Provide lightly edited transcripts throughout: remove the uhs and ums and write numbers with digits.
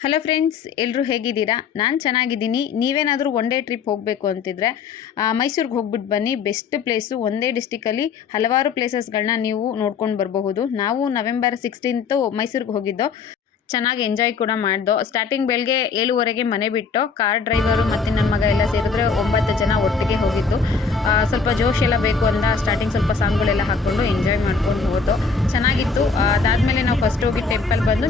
Hello friends, ಎಲ್ಲರೂ ಹೇಗಿದ್ದೀರಾ? ನಾನು ಚೆನ್ನಾಗಿದ್ದೀನಿ. ನೀವೇನಾದರೂ ಒನ್ ಡೇ ಟ್ರಿಪ್ ಹೋಗಬೇಕು ಅಂತಿದ್ರೆ ಮೈಸೂರಿಗೆ ಹೋಗ್ಬಿಟ್ಟು ಬನ್ನಿ. Best place. ಒಂದೇ ಡಿಸ್ಟಿಕಲ್ಲಿ ಹಲವಾರು ಪ್ಲೇಸಸ್ಗಳನ್ನ ನೀವು ನೋಡ್ಕೊಂಡು ಬರಬಹುದು. ನಾವು ನವೆಂಬರ್ 16 ಮೈಸೂರಿಗೆ ಹೋಗಿದ್ದೋ. ಚೆನ್ನಾಗಿ ಎಂಜಾಯ್ ಕೂಡ ಮಾಡ್ದೋ. ಸ್ಟಾರ್ಟಿಂಗ್ ಬೆಳಗ್ಗೆ 7:30ಗೆ ಮನೆ ಬಿಟ್ಟು ಕಾರ್ ಡ್ರೈವರು ಮತ್ತು ನನ್ನ ಮಗ ಎಲ್ಲ ಸೇರಿದ್ರೆ 9 ಜನ ಒಟ್ಟಿಗೆ ಹೋಗಿದ್ದು. ಸ್ವಲ್ಪ ಜೋಶ್ ಎಲ್ಲ ಬೇಕು ಅಂದ ಸ್ಟಾರ್ಟಿಂಗ್ ಸ್ವಲ್ಪ ಸಾಂಗ್ಗಳೆಲ್ಲ ಹಾಕ್ಕೊಂಡು ಎಂಜಾಯ್ ಮಾಡ್ಕೊಂಡು ಹೋದೋ. ಚೆನ್ನಾಗಿತ್ತು. ಅದಾದಮೇಲೆ ನಾವು ಫಸ್ಟ್ ಹೋಗಿ ಟೆಂಪಲ್ ಬಂದು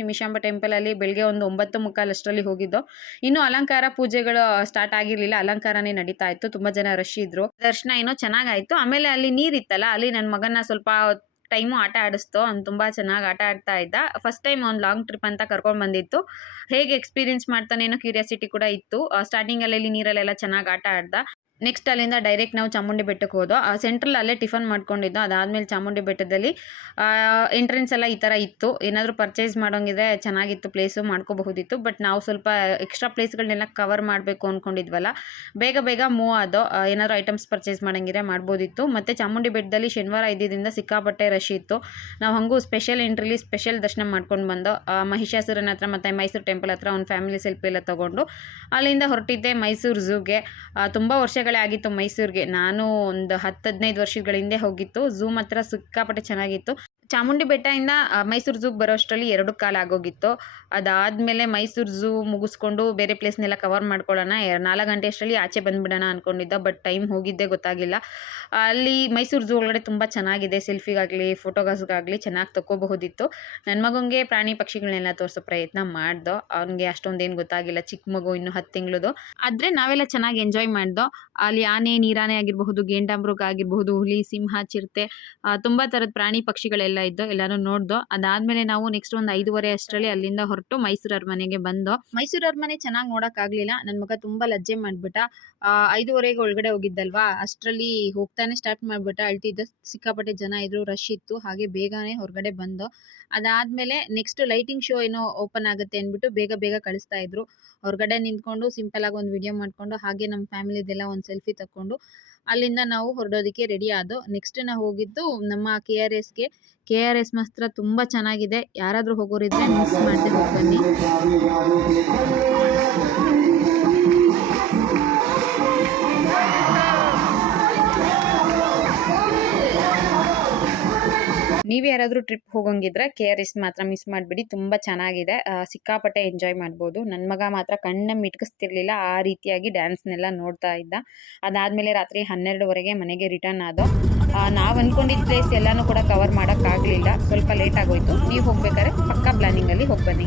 ನಿಮಿಷಾಂಬ ಟೆಂಪಲಲ್ಲಿ ಬೆಳಗ್ಗೆ ಒಂದು 9:45 ಅಷ್ಟರಲ್ಲಿ ಹೋಗಿದ್ದೋ. ಇನ್ನೂ ಅಲಂಕಾರ ಪೂಜೆಗಳು ಸ್ಟಾರ್ಟ್ ಆಗಿರಲಿಲ್ಲ, ಅಲಂಕಾರನೇ ನಡೀತಾ ಇತ್ತು. ತುಂಬ ಜನ ರಶ್ ಇದ್ರು. ದರ್ಶನ ಏನೋ ಚೆನ್ನಾಗಾಯಿತು. ಆಮೇಲೆ ಅಲ್ಲಿ ನೀರಿತ್ತಲ್ಲ, ಅಲ್ಲಿ ನನ್ನ ಮಗನ ಸ್ವಲ್ಪ ಟೈಮು ಆಟ ಆಡಿಸ್ತು. ಅವ್ನು ತುಂಬ ಚೆನ್ನಾಗಿ ಆಟ ಆಡ್ತಾ ಇದ್ದ. ಫಸ್ಟ್ ಟೈಮ್ ಅವ್ನು ಲಾಂಗ್ ಟ್ರಿಪ್ ಅಂತ ಕರ್ಕೊಂಡು ಬಂದಿತ್ತು. ಹೇಗೆ ಎಕ್ಸ್ಪೀರಿಯನ್ಸ್ ಮಾಡ್ತಾನೇನೋ ಕ್ಯೂರಿಯಾಸಿಟಿ ಕೂಡ ಇತ್ತು. ಸ್ಟಾರ್ಟಿಂಗಲ್ಲಿ ನೀರಲ್ಲೆಲ್ಲ ಚೆನ್ನಾಗಿ ಆಟ ಆಡ್ದ. ನೆಕ್ಸ್ಟ್ ಅಲ್ಲಿಂದ ಡೈರೆಕ್ಟ್ ನಾವು ಚಾಮುಂಡಿ ಬೆಟ್ಟಕ್ಕೆ ಹೋದೋ. ಸೆಂಟ್ರಲ್ ಅಲ್ಲೇ ಟಿಫನ್ ಮಾಡ್ಕೊಂಡಿದ್ದೋ. ಅದಾದಮೇಲೆ ಚಾಮುಂಡಿ ಬೆಟ್ಟದಲ್ಲಿ ಎಂಟ್ರೆನ್ಸ್ ಎಲ್ಲ ಈ ಥರ ಇತ್ತು. ಏನಾದರೂ ಪರ್ಚೇಸ್ ಮಾಡೋಂಗಿದ್ರೆ ಚೆನ್ನಾಗಿತ್ತು, ಪ್ಲೇಸು ಮಾಡ್ಕೋಬಹುದಿತ್ತು. ಬಟ್ ನಾವು ಸ್ವಲ್ಪ ಎಕ್ಸ್ಟ್ರಾ ಪ್ಲೇಸ್ಗಳನ್ನೆಲ್ಲ ಕವರ್ ಮಾಡಬೇಕು ಅಂದ್ಕೊಂಡಿದ್ವಲ್ಲ, ಬೇಗ ಮೂವ್ ಆದೋ. ಏನಾದರೂ ಐಟಮ್ಸ್ ಪರ್ಚೇಸ್ ಮಾಡೋಂಗಿದ್ರೆ ಮಾಡ್ಬೋದಿತ್ತು. ಮತ್ತು ಚಾಮುಂಡಿ ಬೆಟ್ಟದಲ್ಲಿ ಶನಿವಾರ ಇದ್ದಿದ್ದರಿಂದ ಸಿಕ್ಕಾಪಟ್ಟೆ ರಶ್ ಇತ್ತು. ನಾವು ಹಾಗೂ ಸ್ಪೆಷಲ್ ಎಂಟ್ರಿಲಿ ಸ್ಪೆಷಲ್ ದರ್ಶನ ಮಾಡ್ಕೊಂಡು ಬಂದೋ. ಮಹಿಷಾಸುರನ ಹತ್ರ ಮತ್ತು ಮೈಸೂರು ಟೆಂಪಲ್ ಹತ್ರ ಒಂದು ಫ್ಯಾಮಿಲಿ ಸೆಲ್ಫಿ ಎಲ್ಲ ತೊಗೊಂಡು ಅಲ್ಲಿಂದ ಹೊರಟಿದ್ದೆ ಮೈಸೂರು ಝೂಗೆ. ತುಂಬ ವರ್ಷಗಳೇ ಆಗಿತ್ತು ಮೈಸೂರಿಗೆ. ನಾನು ಒಂದು 10-15 ವರ್ಷಗಳ ಹಿಂದೆ ಹೋಗಿತ್ತು. ಝೂ ಮಾತ್ರ ಸಿಕ್ಕಾಪಟ್ಟೆ ಚೆನ್ನಾಗಿತ್ತು. ಚಾಮುಂಡಿ ಬೆಟ್ಟದಿಂದ ಮೈಸೂರು ಝೂಗೆ ಬರೋ ಅಷ್ಟರಲ್ಲಿ 2 ಕಾಲ ಆಗೋಗಿತ್ತು. ಅದಾದಮೇಲೆ ಮೈಸೂರು ಝೂ ಮುಗಿಸ್ಕೊಂಡು ಬೇರೆ ಪ್ಲೇಸ್ನೆಲ್ಲ ಕವರ್ ಮಾಡ್ಕೊಳ್ಳೋಣ, 4 ಗಂಟೆ ಅಷ್ಟರಲ್ಲಿ ಆಚೆ ಬಂದುಬಿಡೋಣ ಅಂದ್ಕೊಂಡಿದ್ದ. ಬಟ್ ಟೈಮ್ ಹೋಗಿದ್ದೇ ಗೊತ್ತಾಗಿಲ್ಲ. ಅಲ್ಲಿ ಮೈಸೂರು ಝೂ ಒಳಗಡೆ ತುಂಬ ಚೆನ್ನಾಗಿದೆ. ಸೆಲ್ಫಿಗಾಗಲಿ ಫೋಟೋಗಾಸ್ಗಾಗಲಿ ಚೆನ್ನಾಗಿ ತಗೋಬಹುದಿತ್ತು. ನನ್ನ ಮಗನಿಗೆ ಪ್ರಾಣಿ ಪಕ್ಷಿಗಳನ್ನೆಲ್ಲ ತೋರಿಸೋ ಪ್ರಯತ್ನ ಮಾಡ್ದೋ. ಅವನಿಗೆ ಅಷ್ಟೊಂದೇನು ಗೊತ್ತಾಗಿಲ್ಲ, ಚಿಕ್ಕ ಮಗು, ಇನ್ನು 10 ತಿಂಗಳದು. ಆದರೆ ನಾವೆಲ್ಲ ಚೆನ್ನಾಗಿ ಎಂಜಾಯ್ ಮಾಡ್ದೋ. ಅಲ್ಲಿ ಆನೆ, ನೀರಾನೆ ಆಗಿರಬಹುದು, ಗೇಂಡಾಮೃಗ ಆಗಿರಬಹುದು, ಹುಲಿ, ಸಿಂಹ, ಚಿರತೆ, ತುಂಬ ಥರದ ಪ್ರಾಣಿ ಪಕ್ಷಿಗಳೆಲ್ಲ ಇದ್ದು ಎಲ್ಲಾನು ನೋಡ್ದೋ. ಅದಾದಮೇಲೆ ನಾವು ನೆಕ್ಸ್ಟ್ ಒಂದು 5:30 ಅಷ್ಟರಲ್ಲಿ ಅಲ್ಲಿಂದ ಹೊರಟು ಮೈಸೂರು ಅರಮನೆಗೆ ಬಂದೋ. ಮೈಸೂರು ಅರಮನೆ ಚೆನ್ನಾಗಿ ನೋಡೋಕ್ಕಾಗಲಿಲ್ಲ. ನನ್ನ ಮಗ ತುಂಬ ಲಜ್ಜೆ ಮಾಡಿಬಿಟ್ಟ. 5:30ಗೆ ಒಳಗಡೆ ಹೋಗಿದ್ದಲ್ವಾ, ಅಷ್ಟರಲ್ಲಿ ಹೋಗ್ತಾನೆ ಸ್ಟಾರ್ಟ್ ಮಾಡಿಬಿಟ್ಟ, ಅಳ್ತಿದ್ದ. ಸಿಕ್ಕಾಪಟ್ಟೆ ಜನ ಇದ್ರು, ರಶ್ ಇತ್ತು. ಹಾಗೆ ಬೇಗನೆ ಹೊರಗಡೆ ಬಂದೋ. ಅದಾದಮೇಲೆ ನೆಕ್ಸ್ಟ್ ಲೈಟಿಂಗ್ ಶೋ ಏನೋ ಓಪನ್ ಆಗುತ್ತೆ ಅಂದ್ಬಿಟ್ಟು ಬೇಗ ಕಳಿಸ್ತಾ ಇದ್ರು. ಹೊರಗಡೆ ನಿಂತ್ಕೊಂಡು ಸಿಂಪಲಾಗಿ ಒಂದು ವಿಡಿಯೋ ಮಾಡಿಕೊಂಡು ಹಾಗೆ ನಮ್ಮ ಫ್ಯಾಮಿಲಿದೆಲ್ಲ ಒಂದು ಸೆಲ್ಫಿ ತಗೊಂಡು ಅಲ್ಲಿಂದ ನಾವು ಹೊರಡೋದಕ್ಕೆ ರೆಡಿ ಆದೋ. ನೆಕ್ಸ್ಟ್ ನಾವು ಹೋಗಿದ್ದು ನಮ್ಮ KRSಗೆ. KRS ಮಾತ್ರ ತುಂಬ ಚೆನ್ನಾಗಿದೆ. ಯಾರಾದರೂ ಹೋಗೋರಿದ್ರೆ ಮಿಸ್ ಮಾಡದೆ ಹೋಗಿ ಬನ್ನಿ. ನೀವು ಯಾರಾದರೂ ಟ್ರಿಪ್ ಹೋಗೋಂಗಿದ್ರೆ KRS ಮಾತ್ರ ಮಿಸ್ ಮಾಡಿಬಿಡಿ. ತುಂಬ ಚೆನ್ನಾಗಿದೆ. ಸಿಕ್ಕಾಪಟ್ಟೆ ಎಂಜಾಯ್ ಮಾಡ್ಬೋದು. ನನ್ನ ಮಗ ಮಾತ್ರ ಕಣ್ಣ ಮಿಟ್ಕಿಸ್ತಿರ್ಲಿಲ್ಲ, ಆ ರೀತಿಯಾಗಿ ಡ್ಯಾನ್ಸ್ನೆಲ್ಲ ನೋಡ್ತಾ ಇದ್ದ. ಅದಾದಮೇಲೆ ರಾತ್ರಿ 12:30ಗೆ ಮನೆಗೆ ರಿಟರ್ನ್ ಆದೋ. ನಾವು ಅಂದ್ಕೊಂಡಿದ್ದ ಪ್ಲೇಸ್ ಎಲ್ಲನೂ ಕೂಡ ಕವರ್ ಮಾಡೋಕ್ಕಾಗಲಿಲ್ಲ, ಸ್ವಲ್ಪ ಲೇಟ್ ಆಗೋಯ್ತು. ನೀವು ಹೋಗ್ಬೇಕಾದ್ರೆ ಪಕ್ಕಾ ಪ್ಲಾನಿಂಗಲ್ಲಿ ಹೋಗಿ ಬನ್ನಿ.